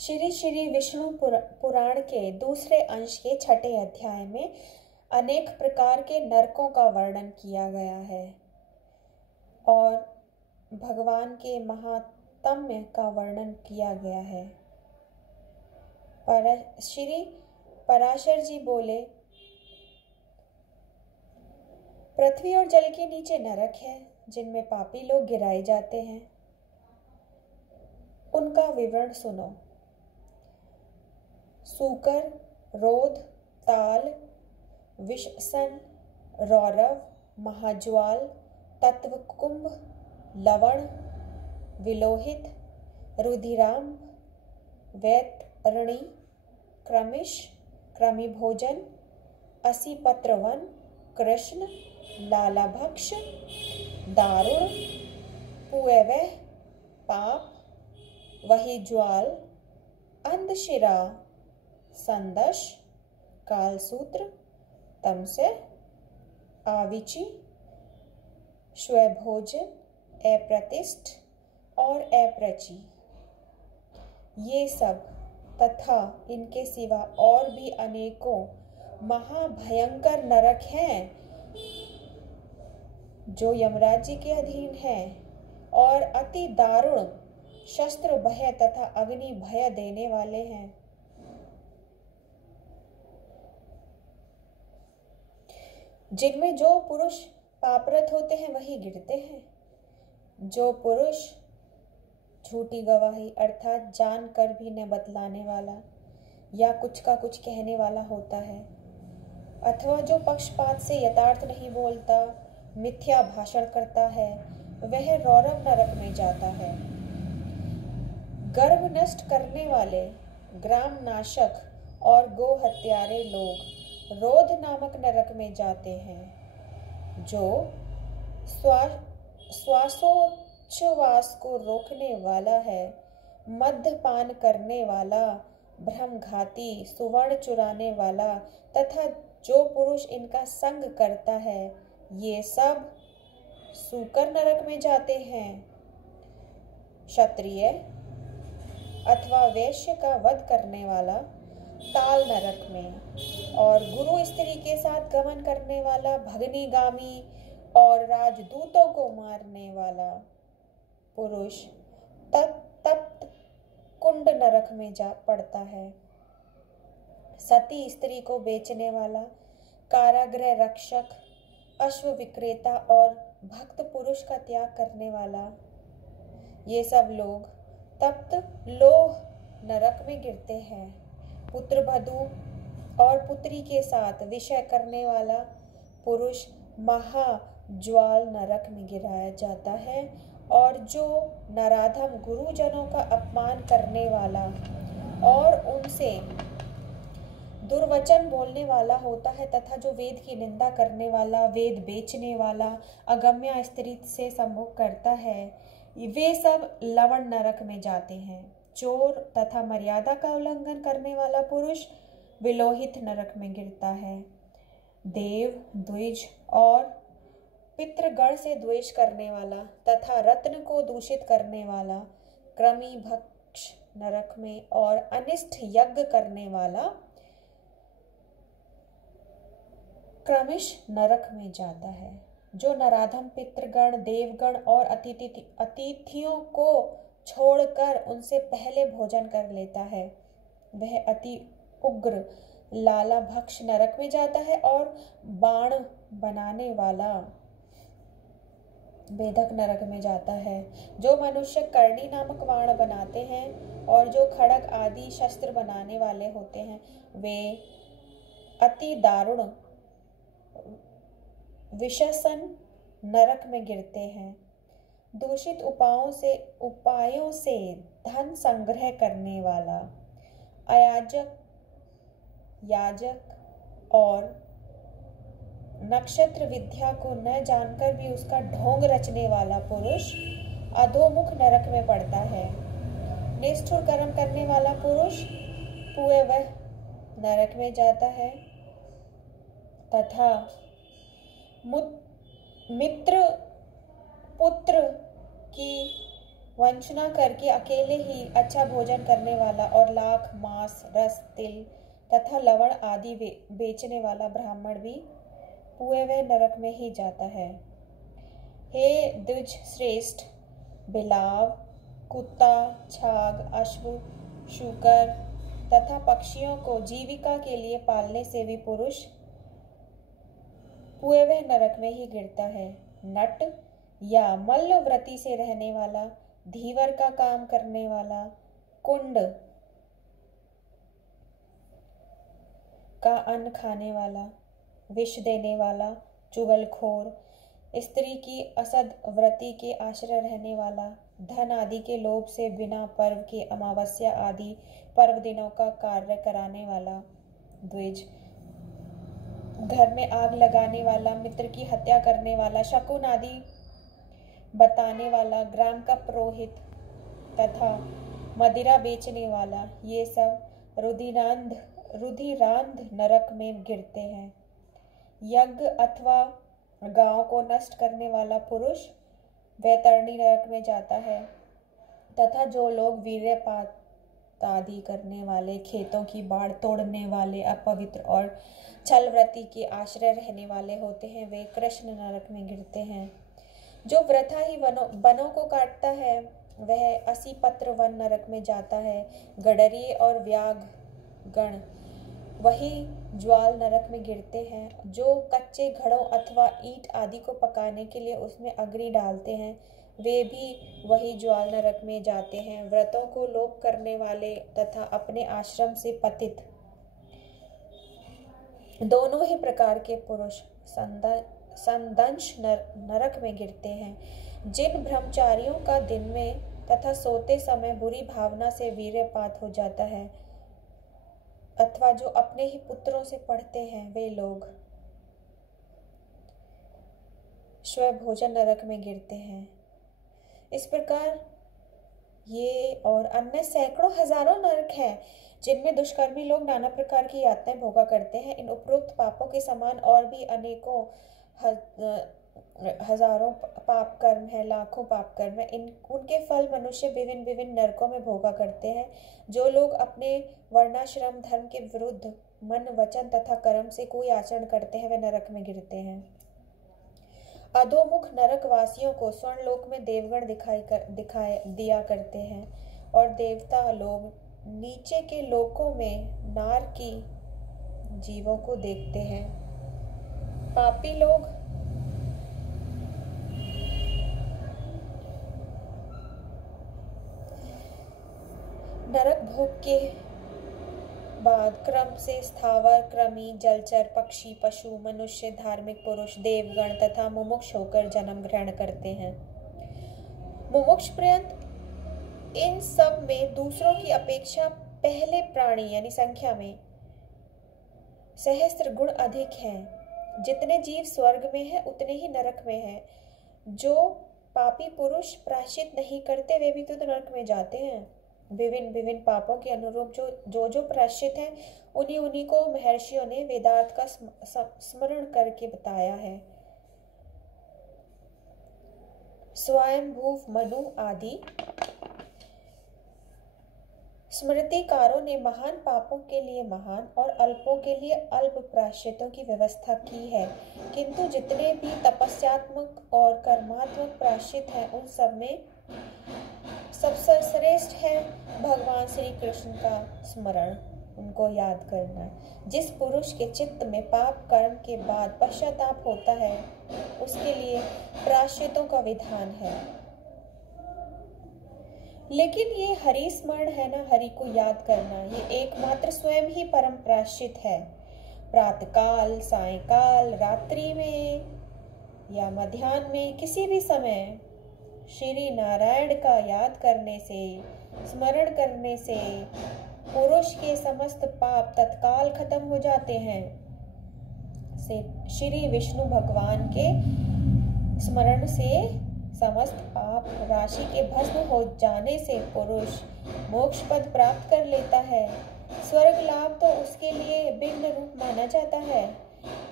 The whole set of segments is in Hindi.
श्री श्री विष्णु पुराण के दूसरे अंश के 6ठे अध्याय में अनेक प्रकार के नरकों का वर्णन किया गया है और भगवान के महात्म्य का वर्णन किया गया है। श्री पराशर जी बोले, पृथ्वी और जल के नीचे नरक है जिनमें पापी लोग गिराए जाते हैं। उनका विवरण सुनो। सूकर, रोध, ताल, विषसन, रौरव, महाज्वाल, तत्वकुंभ, लवण, विलोहित, रुधिराम्ब, वैतरणी, क्रमिश, क्रमिभोजन, असीपत्रवन, कृष्ण, लालाभक्ष, दारुण, पुएवह, पाप, वही ज्वाल, अंधशिरा, संदश, कालसूत्र, तमसे, आविची, स्वभोजन, अप्रतिष्ठ और अप्रची, ये सब तथा इनके सिवा और भी अनेकों महाभयंकर नरक हैं जो यमराज जी के अधीन हैं और अति दारुण शस्त्र भय तथा अग्नि भय देने वाले हैं। जिनमें जो पुरुष पापरत होते हैं वही गिरते हैं। जो पुरुष झूठी गवाही अर्थात जान कर भी न बतलाने वाला या कुछ का कुछ कहने वाला होता है, अथवा जो पक्षपात से यथार्थ नहीं बोलता, मिथ्या भाषण करता है, वह रौरव नरक में जाता है। गर्भ नष्ट करने वाले, ग्राम नाशक और गो हत्यारे लोग रोध नामक नरक में जाते हैं। जो श्वासोच्छ्वास को रोकने वाला है, मद्यपान करने वाला, भ्रमघाती, सुवर्ण चुराने वाला तथा जो पुरुष इनका संग करता है, ये सब सूकर नरक में जाते हैं। क्षत्रिय अथवा वैश्य का वध करने वाला ताल नरक में, और गुरु स्त्री के साथ गमन करने वाला भगनीगामी और राजदूतों को मारने वाला पुरुष तप्त कुंड नरक में जा पड़ता है। सती स्त्री को बेचने वाला, कारागृह रक्षक, अश्व विक्रेता और भक्त पुरुष का त्याग करने वाला, ये सब लोग तप्त लोह नरक में गिरते हैं। पुत्र वधू और पुत्री के साथ विषय करने वाला पुरुष महाज्वाल नरक में गिराया जाता है। और जो नराधम गुरुजनों का अपमान करने वाला और उनसे दुर्वचन बोलने वाला होता है तथा जो वेद की निंदा करने वाला, वेद बेचने वाला, अगम्या स्त्री से संभोग करता है, वे सब लवण नरक में जाते हैं। चोर तथा मर्यादा का उल्लंघन करने वाला पुरुष विलोहित नरक में गिरता है। देव, द्विज और पितृगण से द्वेष करने वाला तथा रत्न को दूषित करने वाला क्रमी भक्ष नरक में, और अनिष्ट यज्ञ करने वाला क्रमिश नरक में जाता है। जो नराधम पितृगण, देवगण और अतिथियों को छोड़कर उनसे पहले भोजन कर लेता है, वह अति उग्र लाला भक्ष नरक में जाता है। और बाण बनाने वाला बेधक नरक में जाता है। जो मनुष्य करणी नामक बाण बनाते हैं और जो खड़ग आदि शस्त्र बनाने वाले होते हैं, वे अति दारुण विषसन नरक में गिरते हैं। दूषित उपायों से धन संग्रह करने वाला, अयाजक, याजक और नक्षत्र विद्या को न जानकर भी उसका ढोंग रचने वाला पुरुष अधोमुख नरक में पड़ता है। निष्ठुर कर्म करने वाला पुरुष पुएवह नरक में जाता है तथा मित्र पुत्र की वंचना करके अकेले ही अच्छा भोजन करने वाला और लाख मांस, रस, तिल तथा लवण आदि बेचने वाला ब्राह्मण भी पुए हुए नरक में ही जाता है। हे द्विज श्रेष्ठ, बिलाव, कुत्ता, छाग, अश्व, शूकर तथा पक्षियों को जीविका के लिए पालने से भी पुरुष पुए हुए नरक में ही गिरता है। नट या मल्लव्रती से रहने वाला, धीवर का काम करने वाला, कुंड का अन्न खाने वाला, विष देने वाला, चुगलखोर, स्त्री की असद व्रति के आश्रय रहने वाला, धन आदि के लोभ से बिना पर्व के अमावस्या आदि पर्व दिनों का कार्य कराने वाला, द्विज, घर में आग लगाने वाला, मित्र की हत्या करने वाला, शकुन आदि बताने वाला, ग्राम का पुरोहित तथा मदिरा बेचने वाला, ये सब रुधिरांध नरक में गिरते हैं। यज्ञ अथवा गांव को नष्ट करने वाला पुरुष वैतरणी नरक में जाता है तथा जो लोग वीर्यपात आदि करने वाले, खेतों की बाढ़ तोड़ने वाले, अपवित्र और छलव्रति के आश्रय रहने वाले होते हैं, वे कृष्ण नरक में गिरते हैं। जो वृथा ही वनों को काटता है वह असीपत्र वन नरक में जाता है। गडरी और व्याघ गण वही ज्वाल नरक में गिरते हैं। जो कच्चे घड़ों अथवा ईंट आदि को पकाने के लिए उसमें अग्नि डालते हैं वे भी वही ज्वाल नरक में जाते हैं। व्रतों को लोप करने वाले तथा अपने आश्रम से पतित दोनों ही प्रकार के पुरुष संदंश नरक में गिरते हैं। जिन ब्रह्मचारियों का दिन में तथा सोते समय बुरी भावना से वीर्यपात हो जाता है अथवा जो अपने ही पुत्रों से पढ़ते हैं वे लोग स्वभोजन नरक में गिरते हैं। इस प्रकार ये और अन्य सैकड़ों हजारों नरक हैं जिनमें दुष्कर्मी लोग नाना प्रकार की यातनाएं भोगा करते हैं। इन उपरोक्त पापों के समान और भी अनेकों हजारों पाप कर्म है, लाखों पाप कर्म है। उनके फल मनुष्य विभिन्न विभिन्न नरकों में भोगा करते हैं। जो लोग अपने वर्णाश्रम धर्म के विरुद्ध मन, वचन तथा कर्म से कोई आचरण करते हैं वे नरक में गिरते हैं। अधोमुख नरक वासियों को स्वर्ण लोक में देवगण दिखाई दिया करते हैं और देवता लोग नीचे के लोकों में नार की जीवों को देखते हैं। पापी लोग नरक भोग के बाद क्रम से स्थावर, कृमि, जलचर, पक्षी, पशु, मनुष्य, धार्मिक पुरुष, देवगण तथा मुमुक्ष होकर जन्म ग्रहण करते हैं। मुमुक्ष पर्यंत इन सब में दूसरों की अपेक्षा पहले प्राणी यानी संख्या में सहस्त्र गुण अधिक हैं। जितने जीव स्वर्ग में हैं उतने ही नरक में हैं। जो पापी पुरुष प्रायश्चित नहीं करते वे भी तो नरक में जाते हैं। विभिन्न विभिन्न पापों के अनुरूप जो प्रायश्चित हैं उन्हीं को महर्षियों ने वेदार्थ का स्मरण करके बताया है। स्वयंभूव मनु आदि स्मृतिकारों ने महान पापों के लिए महान और अल्पों के लिए अल्प प्रायश्चितों की व्यवस्था की है, किंतु जितने भी तपस्यात्मक और कर्मात्मक प्रायश्चित हैं उन सब में सबसे श्रेष्ठ है भगवान श्री कृष्ण का स्मरण, उनको याद करना। जिस पुरुष के चित्त में पाप कर्म के बाद पश्चाताप होता है उसके लिए प्रायश्चितों का विधान है। लेकिन ये हरि स्मरण है ना, हरि को याद करना, ये एकमात्र स्वयं ही परम प्रायश्चित है। प्रातःकाल, सायंकाल, रात्रि में या मध्याह्न में किसी भी समय श्री नारायण का याद करने से, स्मरण करने से पुरुष के समस्त पाप तत्काल खत्म हो जाते हैं। से श्री विष्णु भगवान के स्मरण से समस्त पाप राशि के भस्म हो जाने से पुरुष मोक्ष पद प्राप्त कर लेता है। स्वर्ग लाभ तो उसके लिए भिन्न रूप माना जाता है,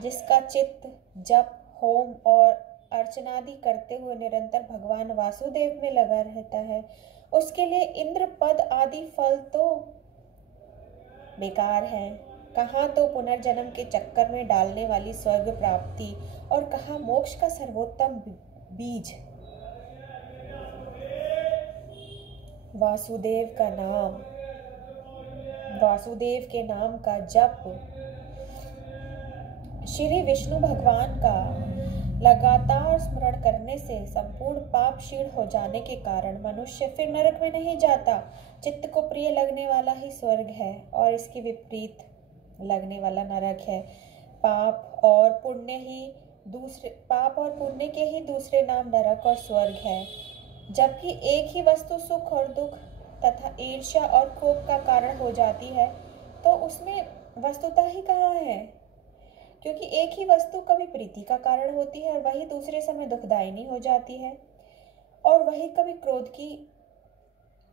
जिसका चित्त जप, होम और अर्चनादि करते हुए निरंतर भगवान वासुदेव में लगा रहता है, उसके लिए इंद्र पद आदि फल तो बेकार है। कहाँ तो पुनर्जन्म के चक्कर में डालने वाली स्वर्ग प्राप्ति और कहाँ मोक्ष का सर्वोत्तम बीज वासुदेव का नाम, वासुदेव के नाम का जप श्री विष्णु भगवान का लगातार स्मरण करने से संपूर्ण पाप क्षीण हो जाने के कारण मनुष्य फिर नरक में नहीं जाता। चित्त को प्रिय लगने वाला ही स्वर्ग है और इसके विपरीत लगने वाला नरक है। पाप और पुण्य के ही दूसरे नाम नरक और स्वर्ग है। जबकि एक ही वस्तु सुख और दुख तथा ईर्ष्या और कोप का कारण हो जाती है, तो उसमें वस्तुता ही कहाँ है? क्योंकि एक ही वस्तु कभी प्रीति का कारण होती है और वही दूसरे समय दुखदायिनी हो जाती है, और वही कभी क्रोध की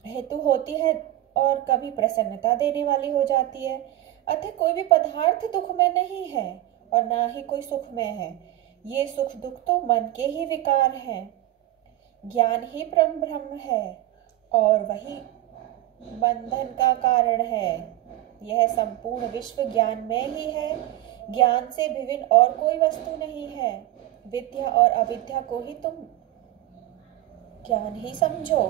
हेतु होती है और कभी प्रसन्नता देने वाली हो जाती है। अतः कोई भी पदार्थ दुखमय नहीं है और ना ही कोई सुखमय है। ये सुख दुख तो मन के ही विकार हैं। ज्ञान ही परम ब्रह्म है और वही बंधन का कारण है। यह संपूर्ण विश्व ज्ञान में ही है। ज्ञान से भिन्न और कोई वस्तु नहीं है। विद्या और अविद्या को ही तुम ज्ञान ही समझो।